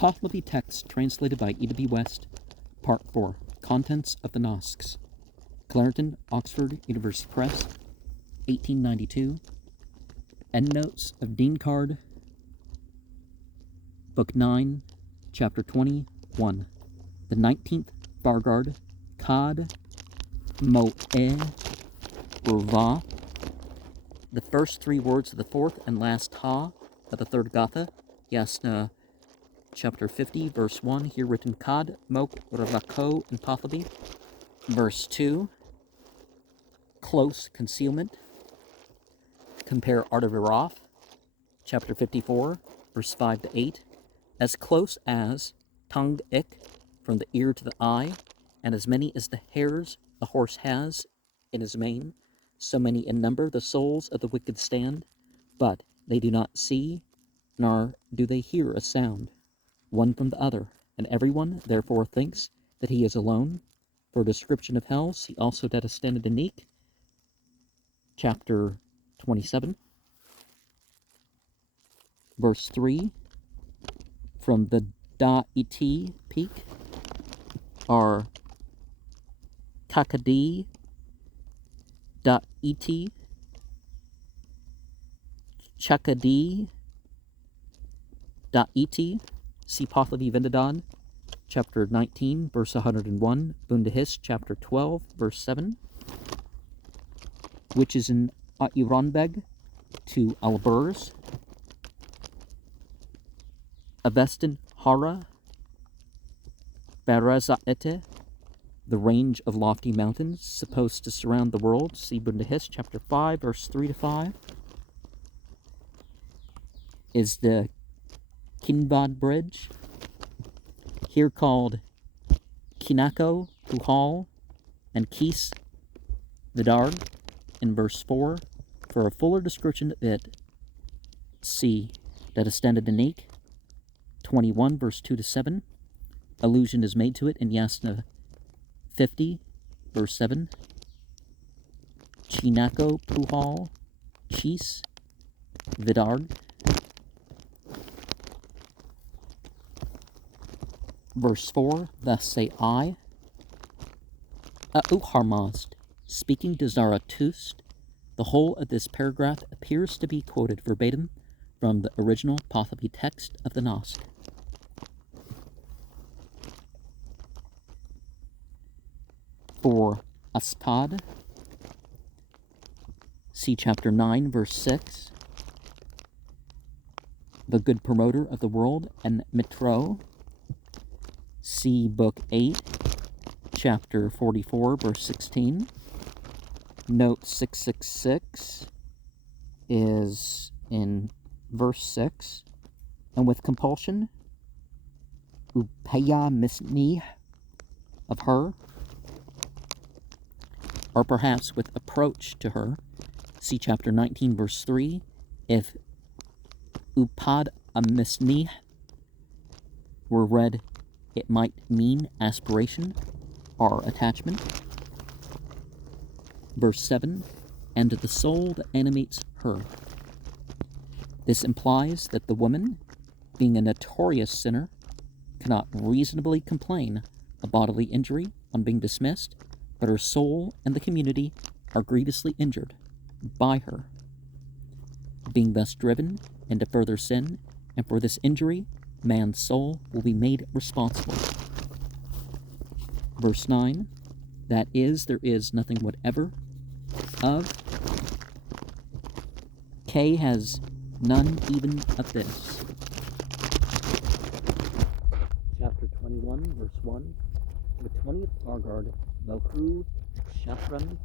Pahlavi text translated by E.W. West, Part 4, Contents of the Nasks. Clarendon, Oxford University Press, 1892. Endnotes of Dinkard, Book 9, Chapter 21. The 19th Vargard, Kad Moe Urva. The first three words of the fourth and last Ha of the third Gatha, Yasna, chapter 50, verse 1, here written Kad Mok Ravako in Pahlavi. Verse 2, close concealment. Compare Artaviraf, chapter 54, verse 5 to 8. As close as tongue ik, from the ear to the eye, and as many as the hairs a horse has in his mane, so many in number the souls of the wicked stand, but they do not see, nor do they hear a sound, one from the other, and everyone therefore thinks that he is alone. For a description of hell, see also that is standard in Neek, chapter 27, verse 3. From the Da-iti peak are Kakadi Da-iti, Chakadi Da-iti, see Pahlavi Vendadon, chapter 19, verse 101, Bundahis, chapter 12, verse 7, which is in Iranbeg to Alburs, Avestan Hara, Barazaete, the range of lofty mountains supposed to surround the world, see Bundahis, chapter 5, verse 3 to 5, is the Kinbad Bridge, here called Kinako, Puhal, and Kis Vidar in verse 4. For a fuller description of it, see that is standard in Neek, 21, verse 2 to 7. Allusion is made to it in Yasna 50, verse 7. Chinako, Puhal, Chis Vidar. Verse 4, thus say I, Uharmazd, speaking to Zarathustra. The whole of this paragraph appears to be quoted verbatim from the original Pahlavi text of the Nasks. For Astad, see chapter 9, verse 6, the good promoter of the world, and Mitro, see book 8, chapter 44, verse 16. Note 666 is in verse 6. And with compulsion, Upaya Misni of her, or perhaps with approach to her, see chapter 19, verse 3. If Upad Amisni were read, it might mean aspiration or attachment. Verse 7, and the soul that animates her. This implies that the woman, being a notorious sinner, cannot reasonably complain of bodily injury on being dismissed, but her soul and the community are grievously injured by her, being thus driven into further sin, and for this injury, man's soul will be made responsible. Verse 9, that is, there is nothing whatever of. K has none even of this. Chapter 21, verse 1, the 20th Vargard, Vokru Shatran.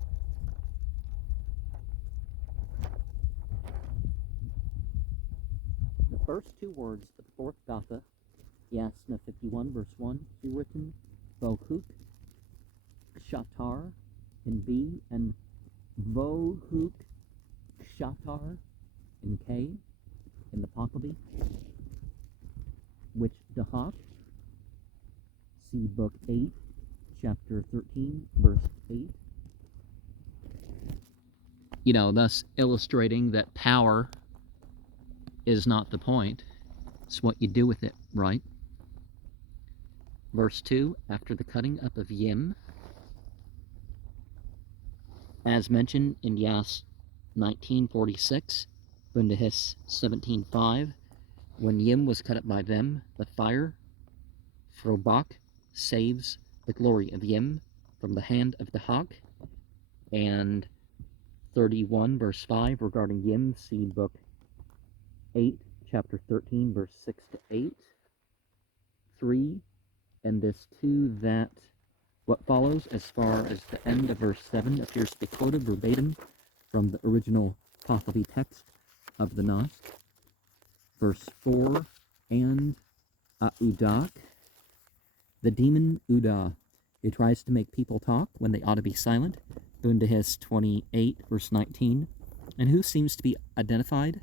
The first two words of the fourth Gatha, Yasna 51, verse 1, here written Vohuk Shatar in B, and Vohuk Shatar in K in the Pahlavi, which Dahak, see book 8, chapter 13, verse 8. Thus illustrating that power is not the point. It's what you do with it, right? Verse 2, after the cutting up of Yim, as mentioned in Yas 1946, Bundahis 17.5, when Yim was cut up by them, the fire, Frobach, saves the glory of Yim from the hand of the Hawk, and 31, verse 5, regarding Yim, see book 8, chapter 13, verse 6 to 8. 3, and this 2, that what follows as far as the end of verse 7 appears to be quoted verbatim from the original Pahlavi text of the Nasks. Verse 4, and Udak, the demon Uda, who tries to make people talk when they ought to be silent, Bundahis 28, verse 19, and who seems to be identified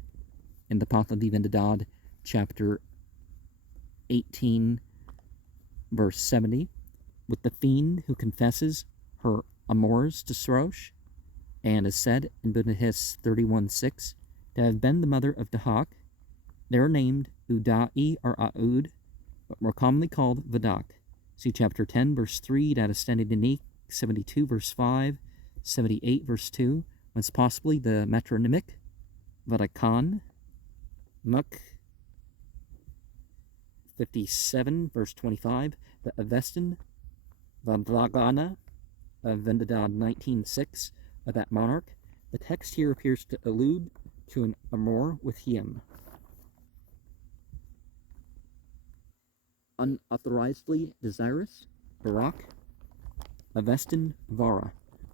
in the Pahlavi Vendadad, chapter 18, verse 70, with the fiend who confesses her amours to Srosh, and is said in Bundahis 31:6 to have been the mother of Dahak. They're named Udai or Aud, but more commonly called Vadak. See chapter 10, verse 3, Data Standing Unique, 72, verse 5, 78, verse 2, whence possibly the metronymic Vadakan, Muk 57, verse 25, the Avestan, Vadlagana of Vendadad 19.6 of that monarch. The text here appears to allude to an amour with Yim. Unauthorizedly desirous, Barak, Avestan Vara,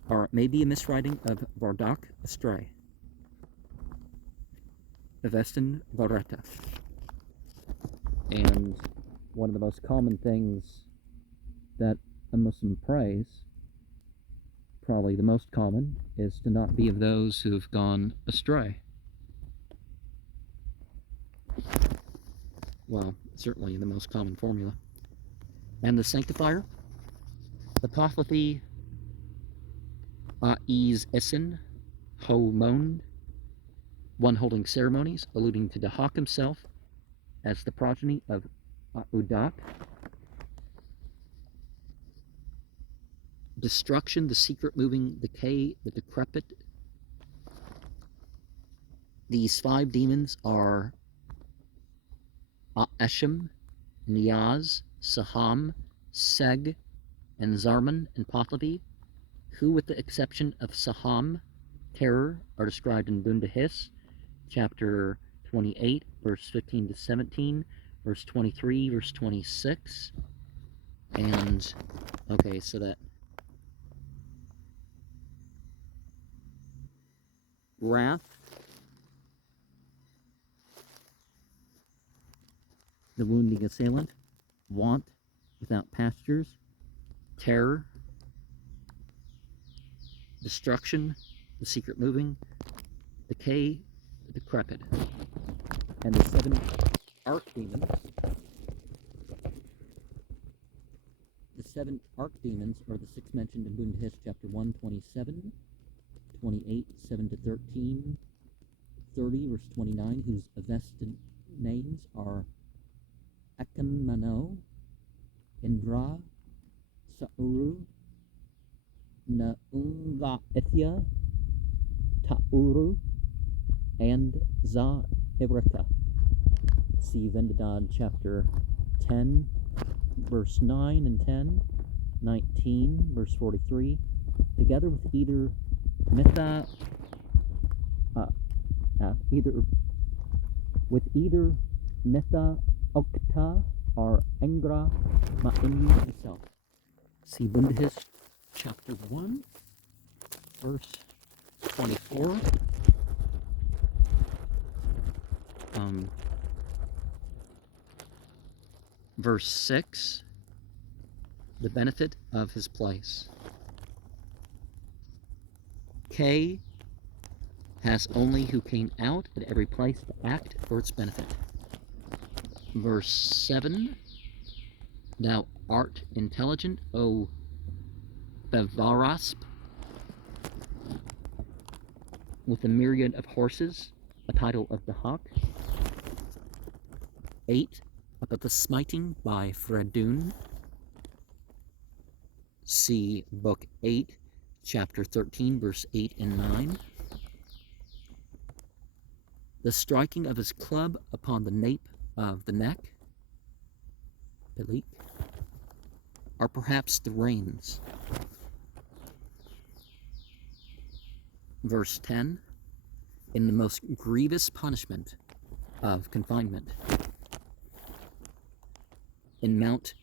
or it may be a miswriting of Vardak, astray. Avestan Vareta. And one of the most common things that a Muslim prays, probably the most common, is to not be of those who have gone astray. Well, certainly the most common formula. And the sanctifier, the Pahlavi Aiz Essen Ho Mon, one holding ceremonies, alluding to Dahak himself as the progeny of Udak. Destruction, the secret moving, decay, the decrepit. These 5 demons are Eshem, Niaz, Saham, Seg, and Zarman and Pahlavi, who, with the exception of Saham, terror, are described in Bundahis, chapter 28, verse 15 to 17, verse 23, verse 26, and, okay, so that wrath, the wounding assailant, want without pastures, terror, destruction, the secret moving, decay, the decrepit, and the 7 archdemons. The 7 archdemons are the 6 mentioned in Bundahis chapter 1:27, 28, 7 to 13, 30, verse 29, whose Avestan names are Akamano, Indra, Sauru, Naunga Ethia, Tauru, and Za Ebreka. See Vendadad chapter 10, verse 9 and 10, 19, verse 43, together with either Mitha, either Mitha Okta or Engra Ma'ini himself. See Bundahis chapter 1, verse 24. Verse 6, the benefit of his place. K has only who came out at every place to act for its benefit. Verse 7, thou art intelligent, O Bevarasp, with a myriad of horses, a title of the hawk. 8, about the smiting by Fredun, See Book 8, Chapter 13, verse 8 and 9. The striking of his club upon the nape of the neck, Pelik, are perhaps the reins. Verse 10, in the most grievous punishment of confinement. In Mount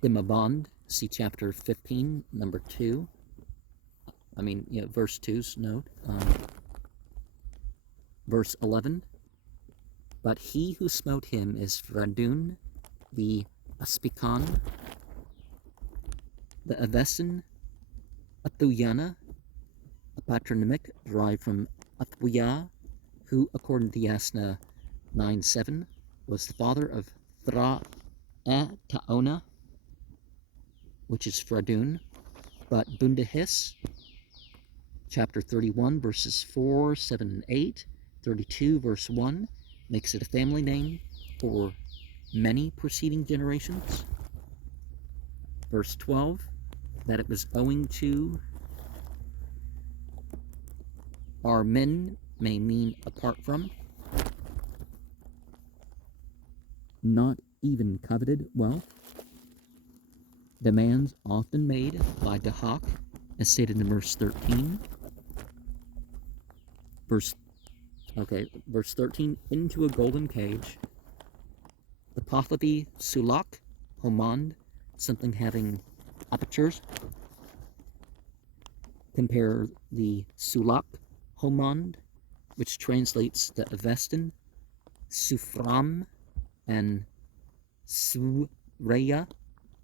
Dimabond, see chapter 15, number 2. Verse 2's note. Verse 11, but he who smote him is Fradun, the Aspikan, the Avesan, Athuyana, a patronymic derived from Athuya, who, according to Yasna 9.7, was the father of Thra-e-Taona, which is Fradun, but Bundahis, chapter 31, verses 4, 7, and 8, 32, verse 1, makes it a family name for many preceding generations. Verse 12, that it was owing to our men may mean apart from, not even coveted wealth, demands often made by Dahak, as stated in verse 13. Verse 13, into a golden cage. The Pahlavi Sulak, Homand, something having apertures. Compare the Sulak, Homand, which translates the Avestan, Sufram, and Sureya,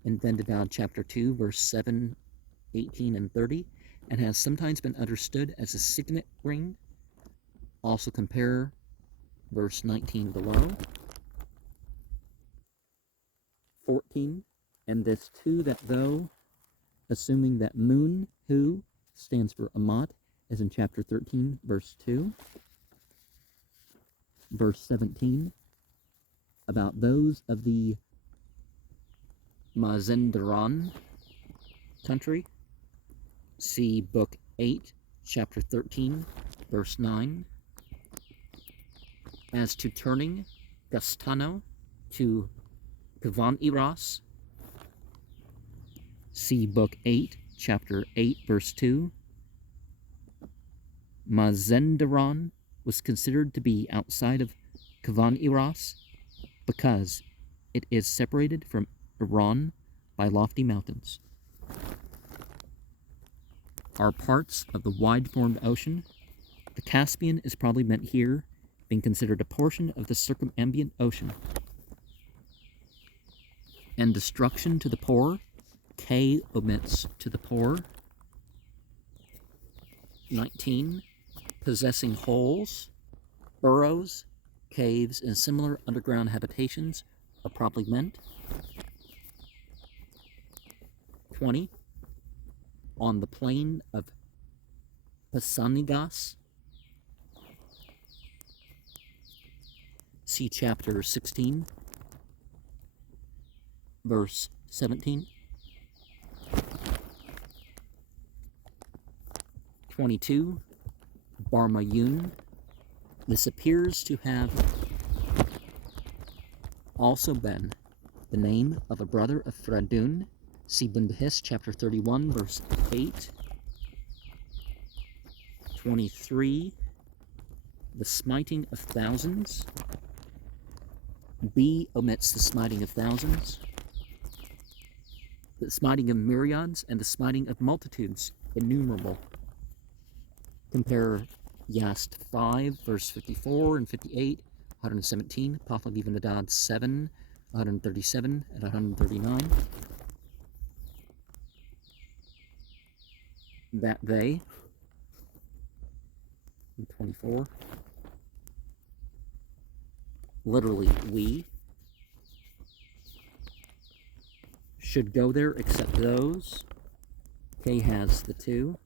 in Vendidad chapter 2, verse 7, 18, and 30, and has sometimes been understood as a signet ring. Also compare verse 19 below. 14, and this too that though, assuming that Moon, who stands for Amat, as in chapter 13, verse 2. Verse 17, about those of the Mazenderan country. See Book 8, chapter 13, verse 9. As to turning Gastano to Kavan Iras, see Book 8, chapter 8, verse 2. Mazenderan was considered to be outside of Kavan Iras because it is separated from Iran by lofty mountains. Are parts of the wide-formed ocean. The Caspian is probably meant here, being considered a portion of the circumambient ocean. And destruction to the poor, K omits to the poor. 19, possessing holes, burrows, caves, and similar underground habitations are probably meant. 20, on the plain of Pasanigas. See chapter 16, verse 17. 22, Barmayun. This appears to have also been the name of a brother of Fradun. See Bundahis, chapter 31, verse 8. 23, the smiting of thousands. B omits the smiting of thousands. The smiting of myriads and the smiting of multitudes, innumerable. Compare Yast 5, verse 54 and 58, 117, Pahlavi Vendidad 7, 137 and 139. That they, 24, literally we, should go there except those. K has the two,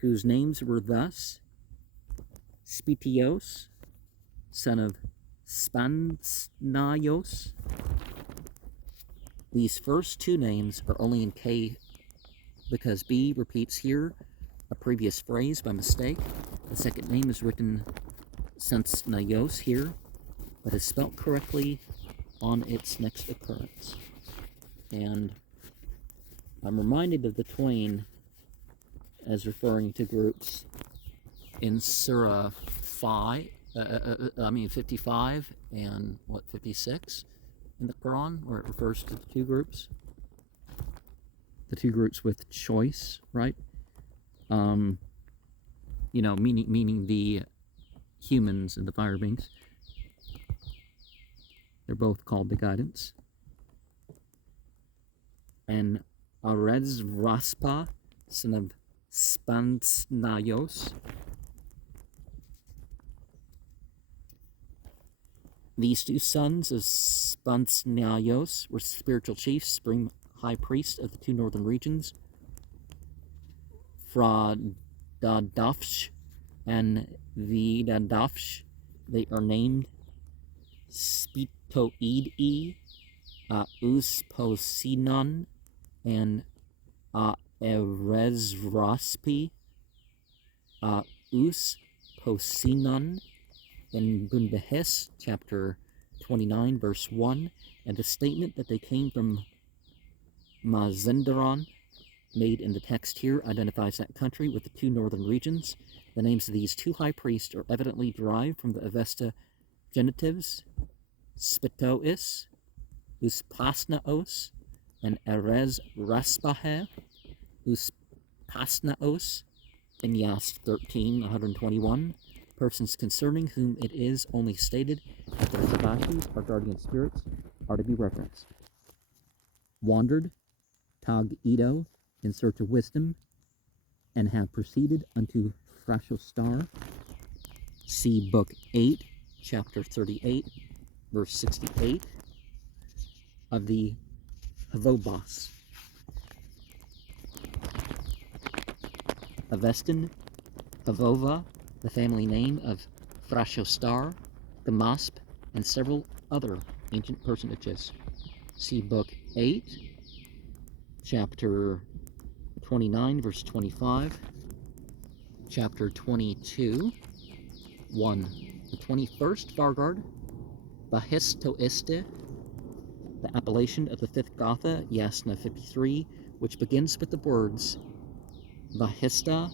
whose names were thus: Spitios, son of Spansnaios, These first two names are only in K because B repeats here a previous phrase by mistake. The second name is written Sensnayos here, but is spelt correctly on its next occurrence. And I'm reminded of the twain as referring to groups in Surah 55 and 56 in the Quran, where it refers to the two groups with choice, right? Meaning the humans and the fire beings. They're both called the guidance. And Arez Raspa, son of Spansnayos. These two sons of Spansnayos were spiritual chiefs, supreme high priest of the two northern regions, Fradadafsh and Vidadafsh. They are named Spitoid-e, Usposinon, and Erezraspi, Usposinon, in Bundahis, chapter 29, verse 1, and the statement that they came from Mazenderan, made in the text here, identifies that country with the two northern regions. The names of these two high priests are evidently derived from the Avesta genitives, Spitois, Uspasnaos, and Erez Raspahe, Uspasnaos, in Yas 13, 121, persons concerning whom it is only stated that their Sabashis, or guardian spirits, are to be referenced. Wandered, Tag Edo, in search of wisdom, and have proceeded unto Frashostar. See Book 8, Chapter 38, verse 68, of the Havobas. Avestan, Havova, the family name of Frashostar, Gamasp, and several other ancient personages. See Book 8, Chapter 29, verse 25, Chapter 22, 1. The 21st Vargard, Bahistoiste, the appellation of the 5th Gatha, Yasna 53, which begins with the words Vahista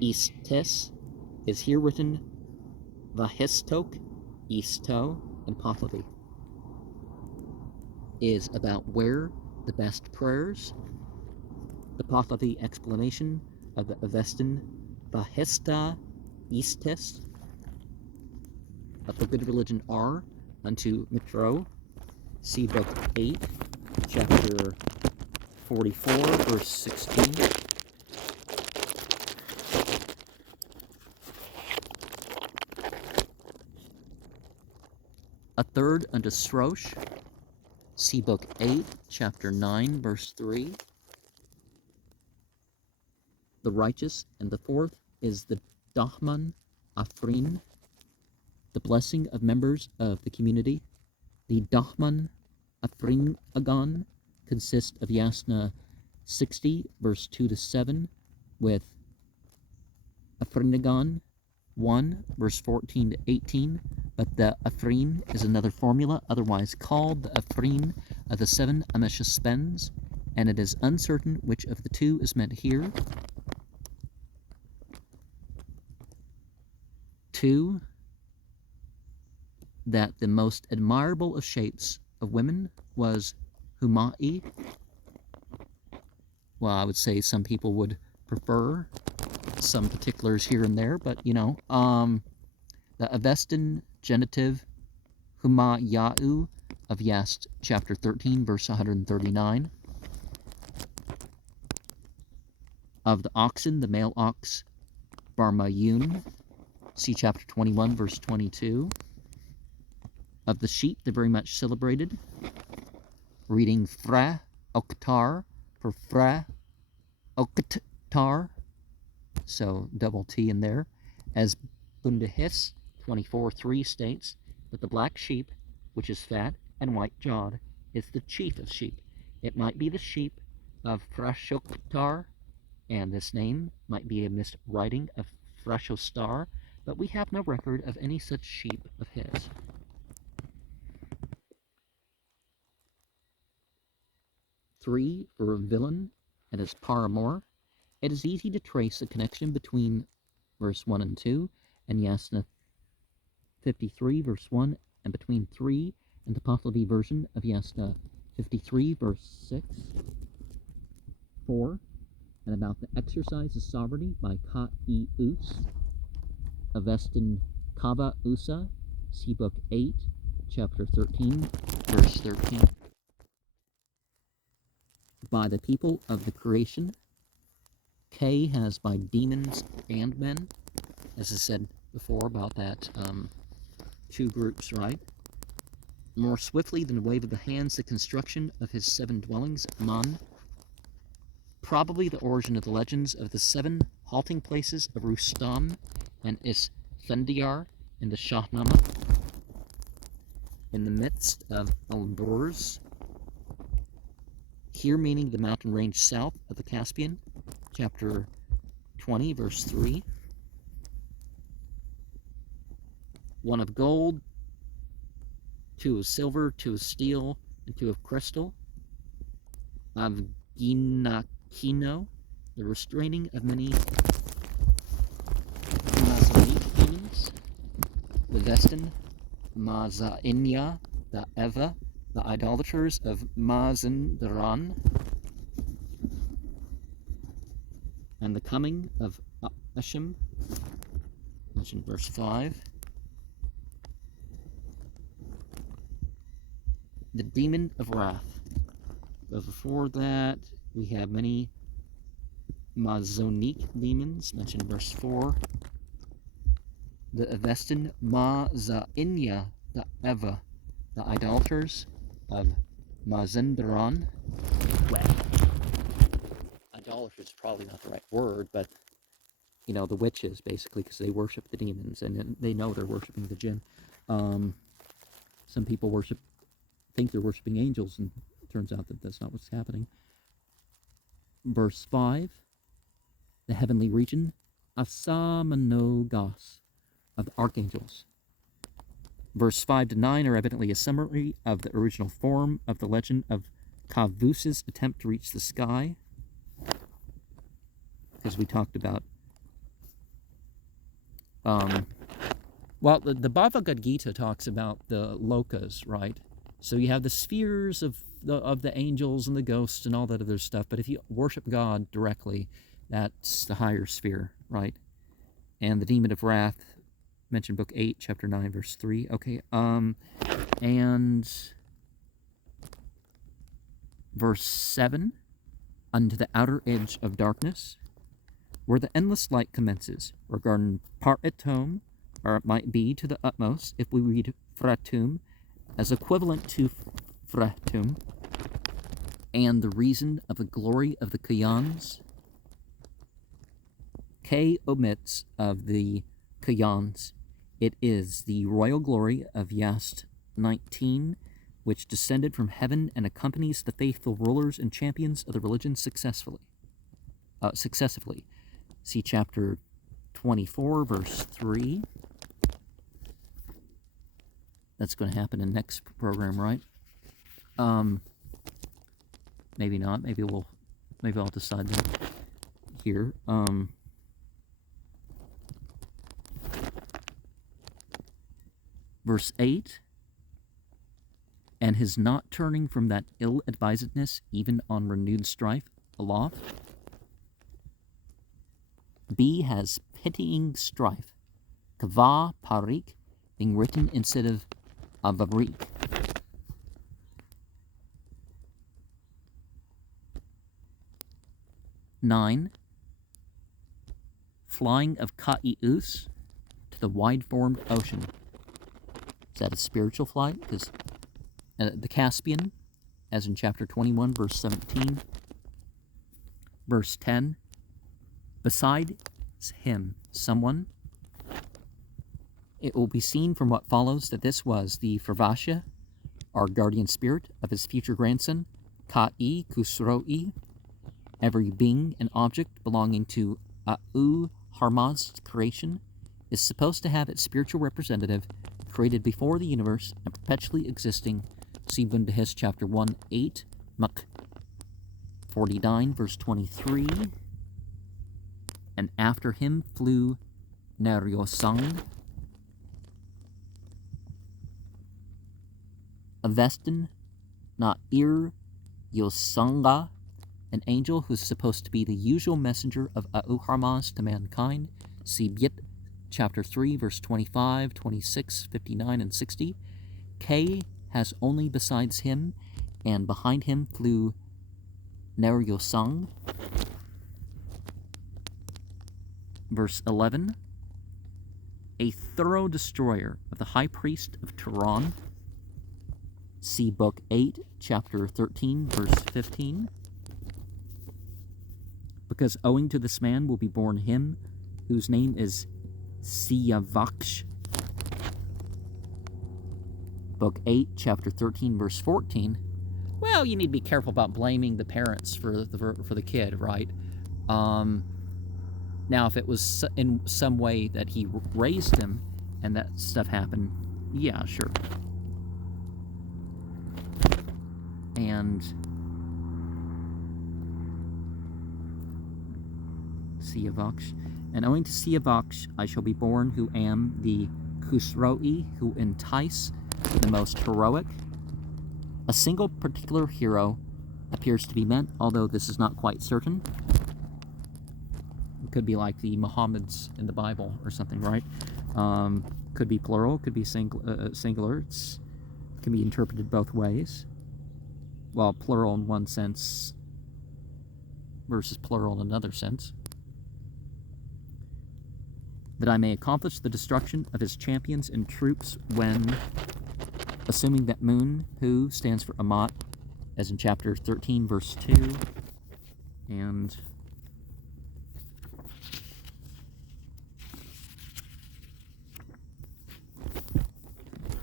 Eastes, is here written Vahistok Easto in Pahlavi, is about where the best prayers. The Pahlavi explanation of the Avestan Vahista Eastes of the good religion are unto Mitro. See Book 8, Chapter 44, verse 16. A third unto Srosh. See Book 8, Chapter 9, verse 3. The righteous, and the fourth is the Dahman Afrin, the blessing of members of the community. The Dahman Afrin Agan consists of Yasna 60, verse 2 to 7, with Afrinagan 1, verse 14 to 18, but the Afrin is another formula, otherwise called the Afrin of the 7 Amesha spends, and it is uncertain which of the two is meant here. 2. That the most admirable of shapes of women was Humai. Well, I would say some people would prefer some particulars here and there, but the Avestan genitive Humayau of Yast chapter 13, verse 139. Of the oxen, the male ox Barmayun, see chapter 21, verse 22. Of the sheep, the very much celebrated, reading Fra Oktar for Fra Oktar, so double T in there, as Bundahis 24:3 states, that the black sheep, which is fat and white-jawed, is the chief of sheep. It might be the sheep of Frashoktar, and this name might be a miswriting of Frashostar, but we have no record of any such sheep of his. Three, for villain and his paramour. It is easy to trace a connection between verse 1 and 2 and Yasna 53, verse 1, and between 3 and the Pahlavi version of Yasna 53, verse 6. 4, and about the exercise of sovereignty by Ka-i-us, Avestin Kava-usa, see Book 8, chapter 13, verse 13. By the people of the creation. K has by demons and men, as I said before about that two groups, right? More swiftly than a wave of the hands, the construction of his 7 dwellings, Man. Probably the origin of the legends of the 7 halting places of Rustam and Isfendiyar in the Shahnameh, in the midst of Elburz, here meaning the mountain range south of the Caspian, chapter 20, verse 3. 1 of gold, 2 of silver, 2 of steel, and 2 of crystal. Of Ginakino, the restraining of many Mazonic demons. The Vestin, Mazainya, the Eva, the idolaters of Mazandaran. And the coming of Hashem, mentioned verse 5. The demon of wrath. But before that, we have many Mazonic demons, mentioned verse 4. The Avestin Mazainya, the Eva, the idolaters of Mazandaran. Well, idolaters is probably not the right word, but, you know, the witches, basically, because they worship the demons, and they know they're worshiping the jinn. Some people think they're worshiping angels, and it turns out that that's not what's happening. Verse 5, the heavenly region, Asamanogas, of the archangels. Verse 5 to 9 are evidently a summary of the original form of the legend of Kavus's attempt to reach the sky, as we talked about. Well, the Bhagavad Gita talks about the lokas, right? So you have the spheres of the angels and the ghosts and all that other stuff, but if you worship God directly, that's the higher sphere, right? And the demon of wrath, mentioned Book 8, chapter 9, verse 3. Okay, and verse 7, unto the outer edge of darkness, where the endless light commences, regarding par et tome, or it might be to the utmost, if we read fratum as equivalent to fratum, and the reason of the glory of the Kayans. K omits of the Kayans. It is the royal glory of Yast 19, which descended from heaven and accompanies the faithful rulers and champions of the religion successively. See chapter 24, verse 3. That's going to happen in next program, right? Maybe not. Maybe I'll decide that here. Verse 8, and his not turning from that ill-advisedness, even on renewed strife, aloft. B has pitying strife, kava parik, being written instead of avarik. Nine, flying of Ka-i-us to the wide-formed ocean. Is that a spiritual flight? Because the Caspian, as in chapter 21, verse 17, verse 10, beside him, someone, it will be seen from what follows that this was the Fervasha, our guardian spirit of his future grandson, Ka'i Kusro'i. Every being and object belonging to A'u Harmaz's creation is supposed to have its spiritual representative created before the universe and perpetually existing. See Bundahis chapter 1:8, Mak 49, verse 23. And after him flew Neryosang, Avestan Na'ir Yosanga, an angel who's supposed to be the usual messenger of A'u Harmaz to mankind. See Byit chapter 3, verse 25, 26, 59, and 60. K has only besides him, and behind him flew Neryosang. Verse 11. A thorough destroyer of the high priest of Turan. See Book 8, chapter 13, verse 15. Because owing to this man will be born him, whose name is Siyavaksh. Book 8, chapter 13, verse 14. Well, you need to be careful about blaming the parents for the kid, right? Now, if it was in some way that he raised him and that stuff happened, yeah, sure. And Siyavaksh. And owing to Siyavaksh, I shall be born who am the Kusroi, who entice the most heroic. A single particular hero appears to be meant, although this is not quite certain. It could be like the Muhammads in the Bible or something, right? Could be plural, could be singular. It can be interpreted both ways. Well, plural in one sense versus plural in another sense. That I may accomplish the destruction of his champions and troops when, assuming that Moon, who stands for Amat, as in chapter 13, verse 2, and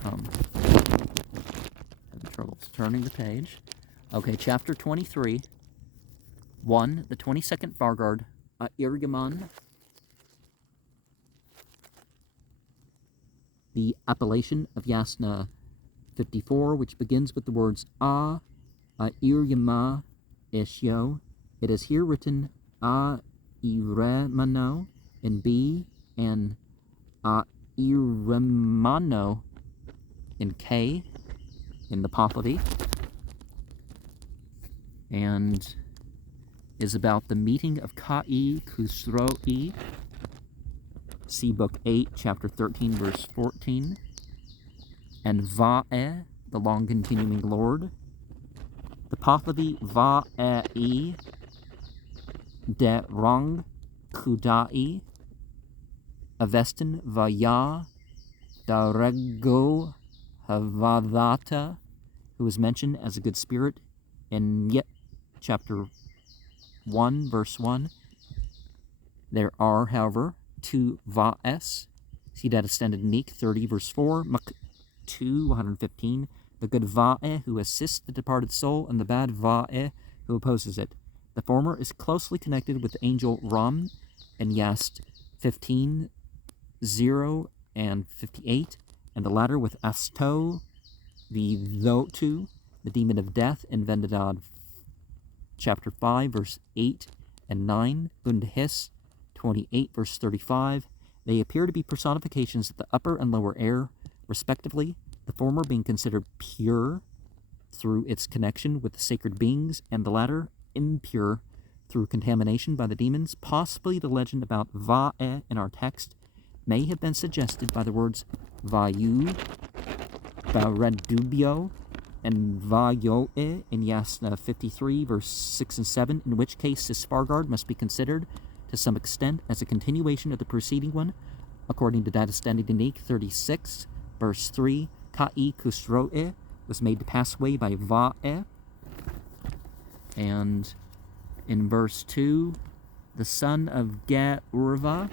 having trouble turning the page. Okay, chapter 23, 1, the 22nd Fargard, Iryaman. The appellation of Yasna 54, which begins with the words A, Iryama, Ishyo. It is here written A, Iremano in B, and A, Iremano in K, in the Pahlavi, and is about the meeting of Ka'i Kusro'i. See Book 8, chapter 13, verse 14. And Va'e, the long continuing Lord. The Pahlavi Va'e de Rang Kudai. Avestan Vaya Darego Havadata, who is mentioned as a good spirit in Yet, chapter 1, verse 1. There are, however, 2 Va'es. See that extended Neek 30, verse 4. Mak 2, 115. The good Va'e who assists the departed soul, and the bad Va'e who opposes it. The former is closely connected with the angel Ram in Yast 15, 0, and 58, and the latter with Asto, the Thotu, the demon of death, in Vendadad chapter 5, verse 8 and 9, Bundahis 28, verse 35. They appear to be personifications of the upper and lower air, respectively, the former being considered pure through its connection with the sacred beings, and the latter impure through contamination by the demons. Possibly the legend about Va'e in our text may have been suggested by the words Vayu, Baredubio, and Vayoe in Yasna 53, verse 6 and 7, in which case this Fargard must be considered to some extent as a continuation of the preceding one. According to Dadastani Danik 36, verse 3, Ka'i Kusro'e was made to pass away by Va'e. And in verse 2, the son of Ge'urva,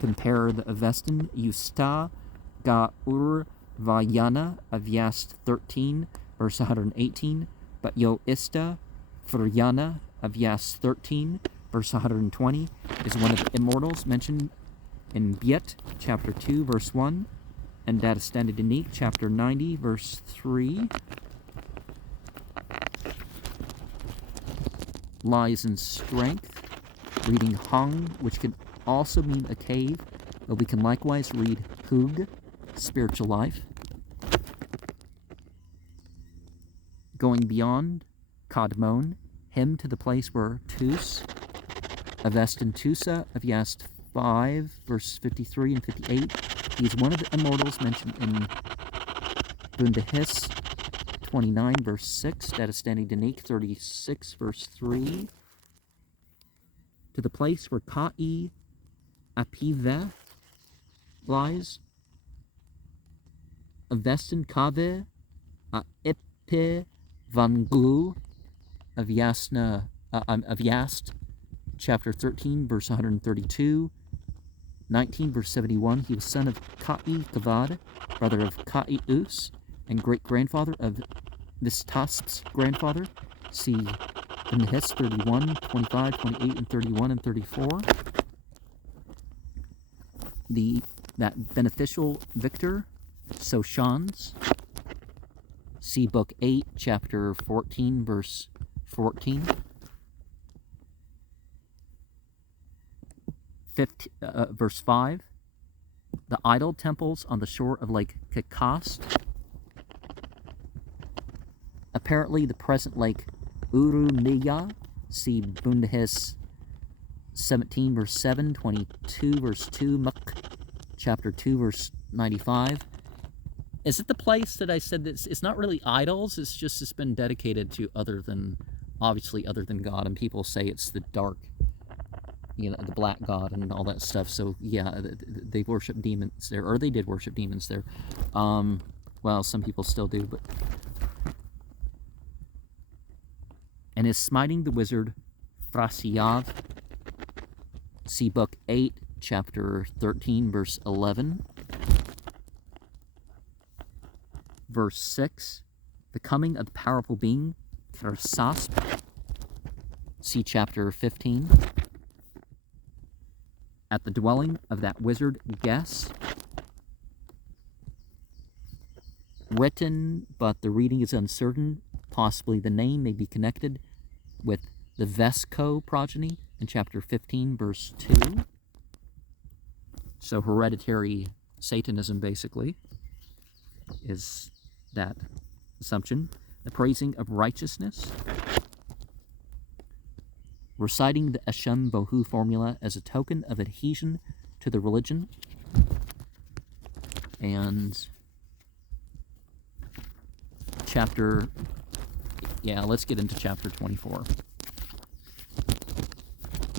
compare the Avestan Yusta Ga'ur Vayana of Yast 13, verse 118. But Yoista Furyana of Yas 13, verse 120, is one of the immortals mentioned in Biet, chapter 2, verse 1, and Datastani Danik, chapter 90, verse 3. Lies in strength, reading Hong, which can also mean a cave, but we can likewise read Hug, spiritual life. Going beyond, Kadmon, him to the place where Tus, Avestan Tusa of Yast 5, verse 53 and 58. He is one of the immortals mentioned in Bundahis 29, verse 6, Datastani Danik 36, verse 3. To the place where Ka'i Apive lies, Avestan Kave Aipe Vanglu of Yast, chapter 13, verse 132, 19, verse 71. He was son of Ka'i Kavad, brother of Ka'i Us, and great-grandfather of Vistasp's grandfather. See Bundahis 31, 25, 28, and 31, and 34. That beneficial victor, Soshans. See Book 8, chapter 14, verse 14. 15, verse 5. The idol temples on the shore of Lake Kikast. Apparently the present Lake Urumiya. See Bundahis 17, verse 7, 22, verse 2, Muk, chapter 2, verse 95. Is it the place that I said that it's not really idols, it's just it's been dedicated to other than God, and people say it's the dark, the black god and all that stuff. So yeah, they worship demons there, or they did worship demons there. Well, some people still do, but... And is smiting the wizard Frasiav. See Book 8, chapter 13, verse 11. Verse 6, the coming of the powerful being, Kersasp. See chapter 15. At the dwelling of that wizard, Guess. Written, but the reading is uncertain. Possibly the name may be connected with the Vesco progeny in chapter 15, verse 2. So hereditary Satanism, basically, is that assumption. The praising of righteousness. Reciting the Eshem Bohu formula as a token of adhesion to the religion. And let's get into chapter 24.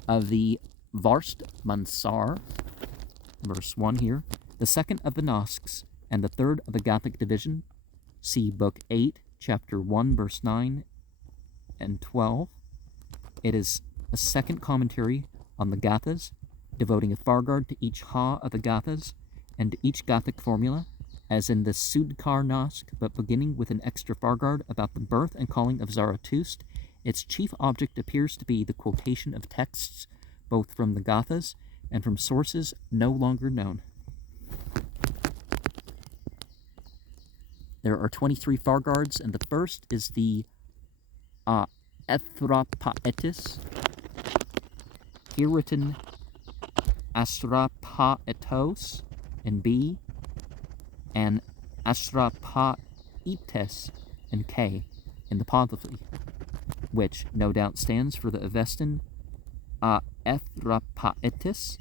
Of the Varst Mansar, verse 1 here, the second of the Nasks and the third of the Gothic division. See Book 8, chapter 1, verse 9 and 12. It is a second commentary on the Gathas, devoting a Fargard to each Ha of the Gathas and to each Gothic formula, as in the Sudkar Nask, but beginning with an extra Fargard about the birth and calling of Zarathustra. Its chief object appears to be the quotation of texts both from the Gathas and from sources no longer known. There are 23 Fargards, and the first is the Ethrapaetis, here written Asrapaetos in B, and Asrapaetes in K in the Pahlavi, which no doubt stands for the Avestan Ethrapaetis,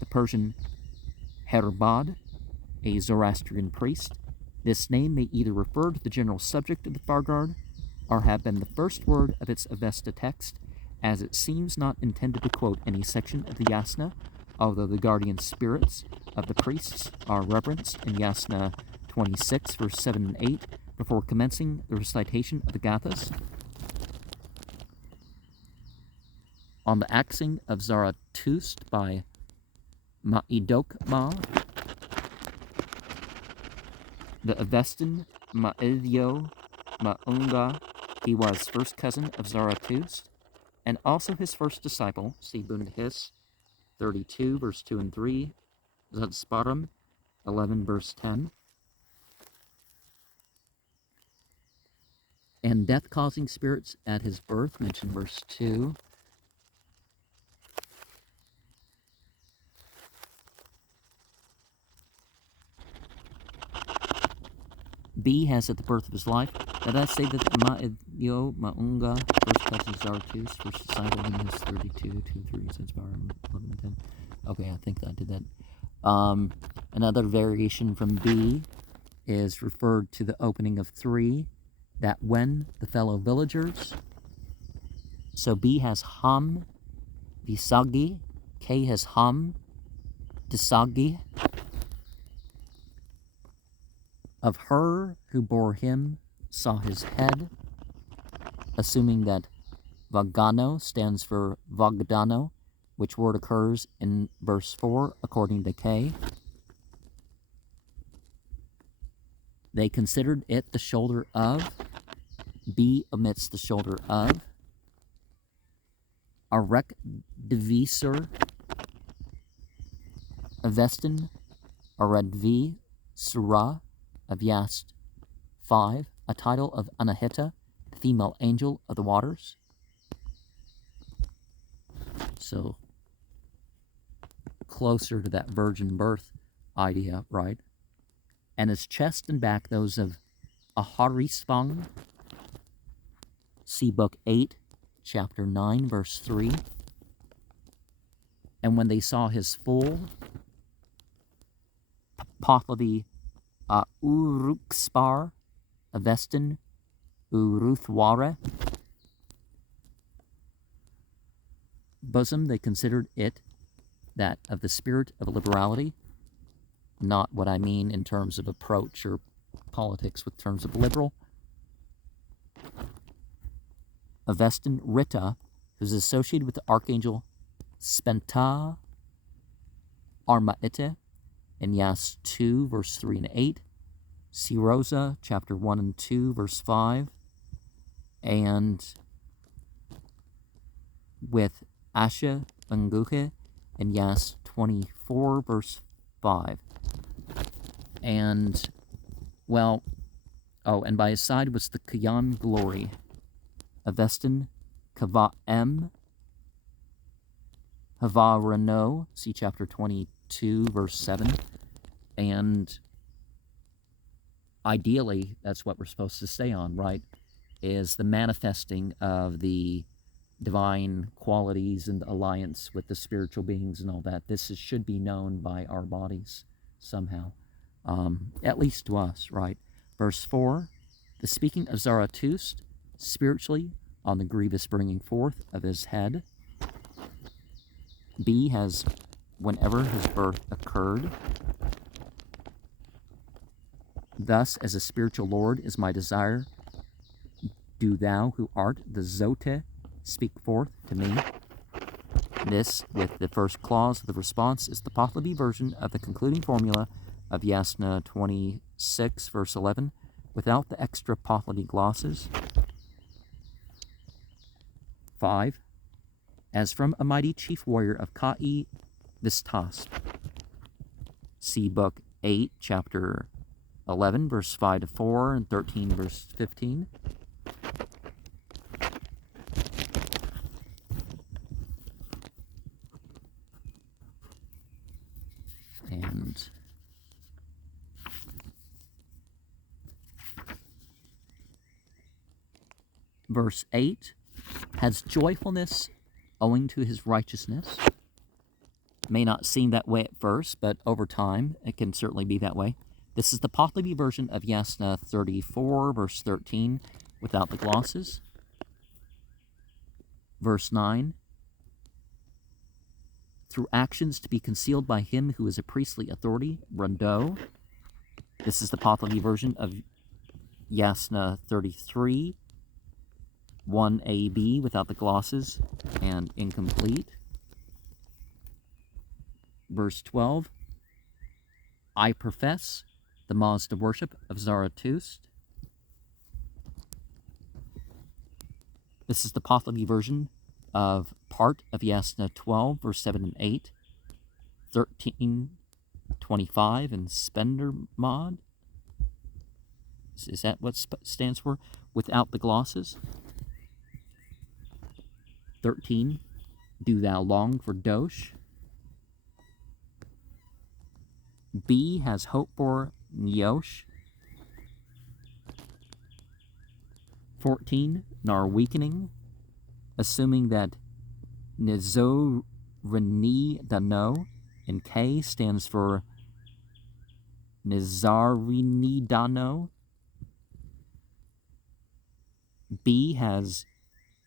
the Persian Herbad, a Zoroastrian priest. This name may either refer to the general subject of the Fargard, or have been the first word of its Avesta text, as it seems not intended to quote any section of the Yasna, although the guardian spirits of the priests are reverenced in Yasna 26, verse 7 and 8, before commencing the recitation of the Gathas. On the axing of Zarathustra by Ma'idokma, the Avestan Ma'idyo Maunga. He was first cousin of Zarathustra, and also his first disciple. See Bunadhis 32, verse 2 and 3. Zadsparam 11, verse 10. And death-causing spirits at his birth, mentioned verse 2. B has at the birth of his life. Did I say that Maunga, first cousin Zarathustra, first disciple in his 32, 2, 3, Zadsparam 11 and 10? Okay, I think I did that. Another variation from B is referred to the opening of 3, that when the fellow villagers, so B has Ham, Visagi, K has Ham, Disagi, of her who bore him saw his head, assuming that Vagano stands for Vagdano, which word occurs in verse 4 according to K. They considered it the shoulder of. B omits the shoulder of. Arek divisor. Avestin. Aredvi. Surah. Of Yast 5. A title of Anahita, the female angel of the waters. So, closer to that virgin birth idea, right? And his chest and back those of Aharisvang. See Book 8, Chapter 9, verse 3. And when they saw his full, Pahlavi Urukspar, Avestin Uruthwara, bosom, they considered it that of the spirit of liberality, not what I mean in terms of approach or politics with terms of liberal. Avestin Rita, who's associated with the archangel Spenta Armaite in Yas 2, verse 3 and 8. Sirosa, chapter 1 and 2, verse 5. And with Asha Unguhe in Yas 24, verse 5. And, well, and by his side was the Kayan glory, Avestin Kava'em Havarano, see chapter 22, verse 7. And ideally, that's what we're supposed to stay on, right? Is the manifesting of the divine qualities and alliance with the spiritual beings and all that. This should be known by our bodies somehow, at least to us, right? Verse 4, the speaking of Zarathustra spiritually on the grievous bringing forth of his head. B has whenever his birth occurred. Thus, as a spiritual Lord is my desire, do thou who art the Zote speak forth to me. This, with the first clause of the response, is the Pahlavi version of the concluding formula of Yasna 26, verse 11, without the extra Pahlavi glosses. 5. As from a mighty chief warrior of Ka'i Vistas. See Book 8, Chapter 11, verse 5 to 4, and 13, verse 15. And verse 8 has joyfulness owing to his righteousness. May not seem that way at first, but over time it can certainly be that way. This is the Pahlavi version of Yasna 34, verse 13, without the glosses. Verse 9, through actions to be concealed by him who is a priestly authority, Rando. This is the Pahlavi version of Yasna 33, 1AB, without the glosses and incomplete. Verse 12, I profess the Mazda worship of Zarathustra. This is the Pahlavi version of part of Yasna 12, verse 7 and 8, 13:25 in Spender mod. Is that what stands for? Without the glosses. 13, do thou long for dosh. B has hope for nyosh. 14, nar weakening, assuming that Nizorani Dano, and K stands for Nizarini Dano. B has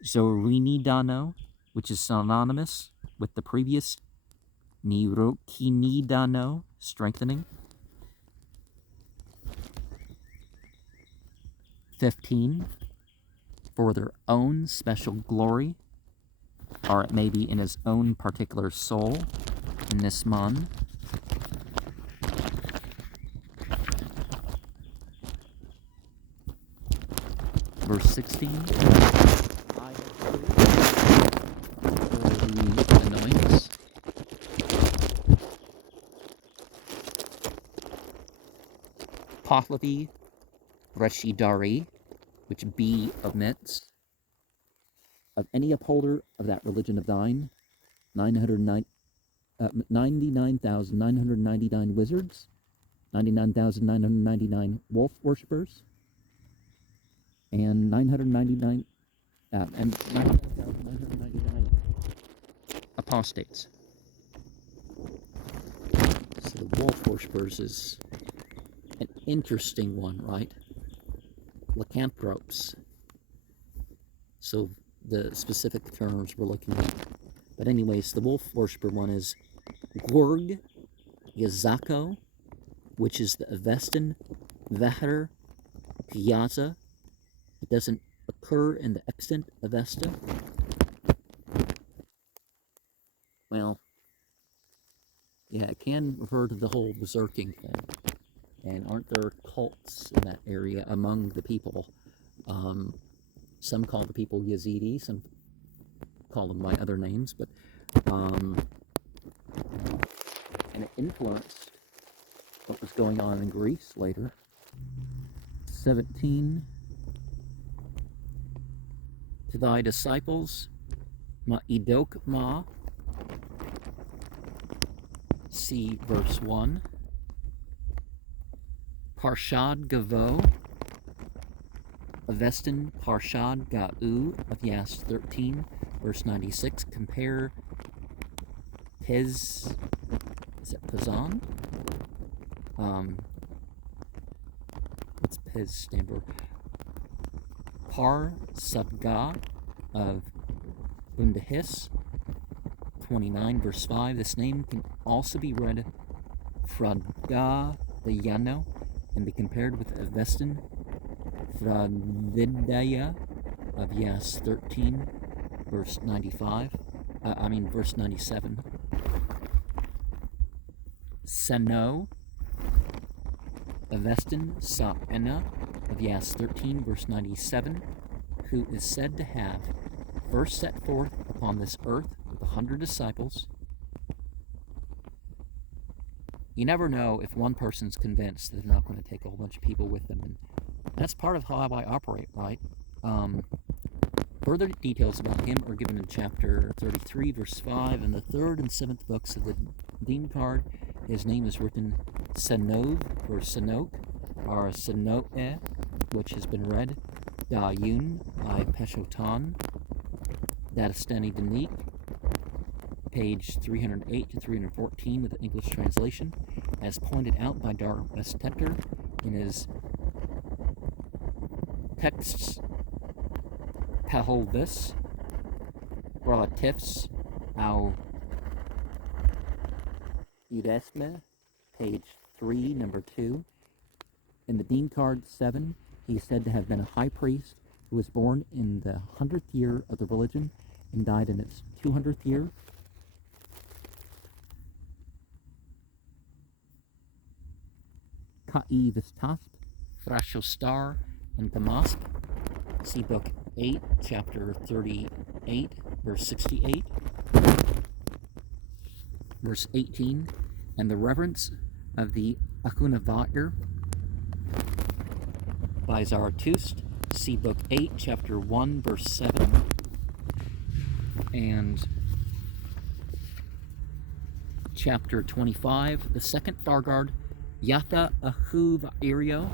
Zorini Dano, which is synonymous with the previous Nirokini Dano, strengthening. 15, for their own special glory, or it may be in his own particular soul, Nisman. Verse 16, I have for the anointings. Pahlavi Rashidari, which B omits, of any upholder of that religion of thine, 99,999 wizards, 99,999 wolf worshippers, and 99,999 apostates. So the wolf worshippers is an interesting one, right? Lycanthropes. So the specific terms we're looking at. But anyways, the wolf worshipper one is Gurg Yazako, which is the Avestan Vahar Piazza. It doesn't occur in the extant Avesta. Well, yeah, it can refer to the whole berserking thing. And aren't there cults in that area among the people? Some call the people Yazidi, some call them by other names, but and it influenced what was going on in Greece later. 17, to thy disciples, ma'idok ma, see verse 1. Parshad Gavo, Avestan Parshad Ga'u of Yas 13, verse 96. Compare Pez, is it Pezan? What's Pez stand for? Par Sadga of Bundahis, 29, verse 5. This name can also be read Fradga the Yano and be compared with Avestan Fradidaya of Yas 13, verse 95. Verse 97. Sano, Avestan Sa'ena of Yas 13, verse 97, who is said to have first set forth upon this earth with 100 disciples. You never know if one person's convinced that they're not going to take a whole bunch of people with them. And that's part of how I operate, right? Further details about him are given in chapter 33, verse 5, and the 3rd and 7th books of the Dinkard. His name is written Sanov or Sanok, or Sanoe, which has been read Dayun by Peshotan, Datastani Danik, page 308 to 314 with the English translation, as pointed out by Dar Westetter in his texts Pahlavis Relatifs au Udesme, page 3, number 2. In the Dinkard 7, he is said to have been a high priest who was born in the 100th year of the religion and died in its 200th year. Ka'i Vistasp, Thrashostar, and Damask. See book 8, chapter 38, verse 68, verse 18, and the reverence of the Ahunavatir by Zarathustra, see book 8, chapter 1, verse 7, and chapter 25, the second Fargard, Yatha Ahuvairio,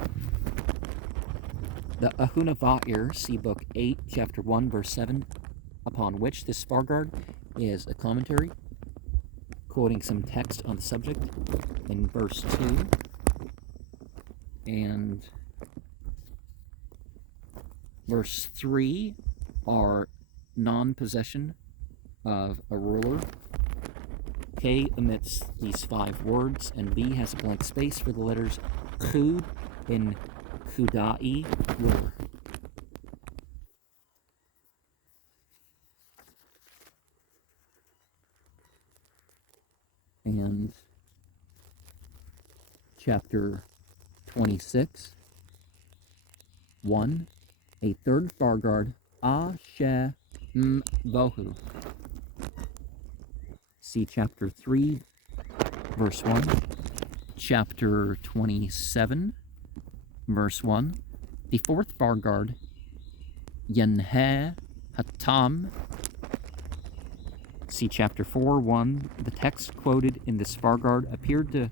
the Ahunavatir, see book 8, chapter 1, verse 7, upon which this Fargard is a commentary, quoting some text on the subject in verse 2, and verse 3 are non-possession of a ruler. K omits these 5 words, and B has a blank space for the letters Khud in Khudai, ruler. And chapter 26, 1, a third Fargard, Ashe Vohu. See chapter 3, verse 1, chapter 27, verse 1, the fourth Fargard, Yenhe Hatam. See chapter 4, 1, the text quoted in this Fargard appeared to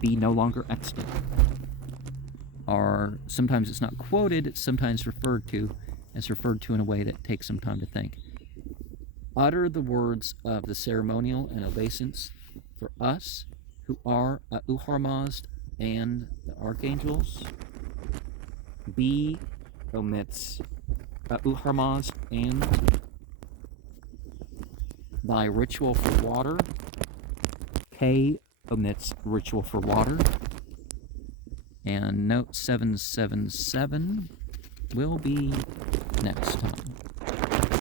be no longer extant. Or sometimes it's not quoted, it's sometimes referred to. It's referred to in a way that takes some time to think. Utter the words of the ceremonial and obeisance for us who are Uharmazd and the archangels. B omits Uharmazd and by ritual for water. K omits ritual for water. And note 777 will be next time.